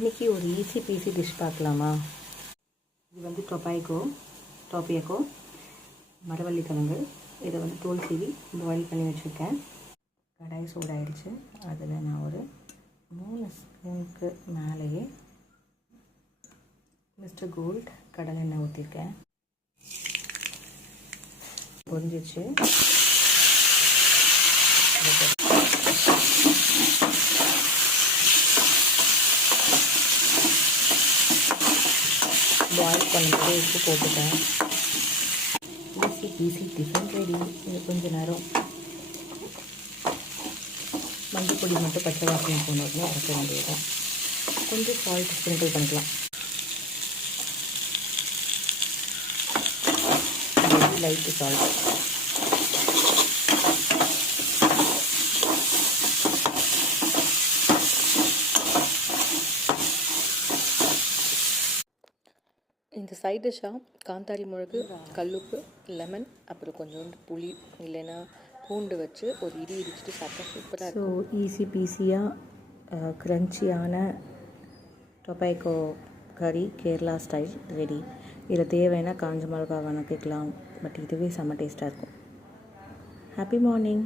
இன்றைக்கி ஒரு easy peasy dish பார்க்கலாமா? இது வந்து டொபியக்கோ மரவள்ளி கிழங்கு. இதை வந்து தோல் சீவி பாயில் பண்ணி வச்சுருக்கேன். கடாய் சூடாயிடுச்சு. அதில் நான் ஒரு 3 ஸ்பூனுக்கு மேலேயே மிஸ்டர் கோல்ட் கடலெண்ணெய் ஊற்றிருக்கேன். பொரிஞ்சிச்சு. பாயில் பண்ணும்போது உப்பு போட்டுட்டேன். Easy tiffin ready. இது கொஞ்சம் நேரம் மஞ்சள் பொடி மட்டும் பச்சை வாசனை போனோடனே அரைக்க வேண்டியதுதான். கொஞ்சம் சால்ட் ஸ்ப்ரிங்கிள் பண்ணிக்கலாம். Light salt. இந்த சைட் டிஷ்ஷாக காந்தாரி மிளகு, கல்லுப்பு, லெமன், அப்புறம் கொஞ்சோண்டு புளி இல்லைன்னா பூண்டு வச்சு ஒரு இடிச்சுட்டு சாப்பிட்டா சூப்பராக இருக்கும். ஸோ ஈஸி பீஸியாக க்ரன்ச்சியான டொபேக்கோ கறி கேரளா ஸ்டைல் ரெடி. இதில் தேவைன்னா காஞ்ச மிளகா வணக்கிக்கலாம். பட் இதுவே செம்ம டேஸ்ட்டாக இருக்கும். Happy morning.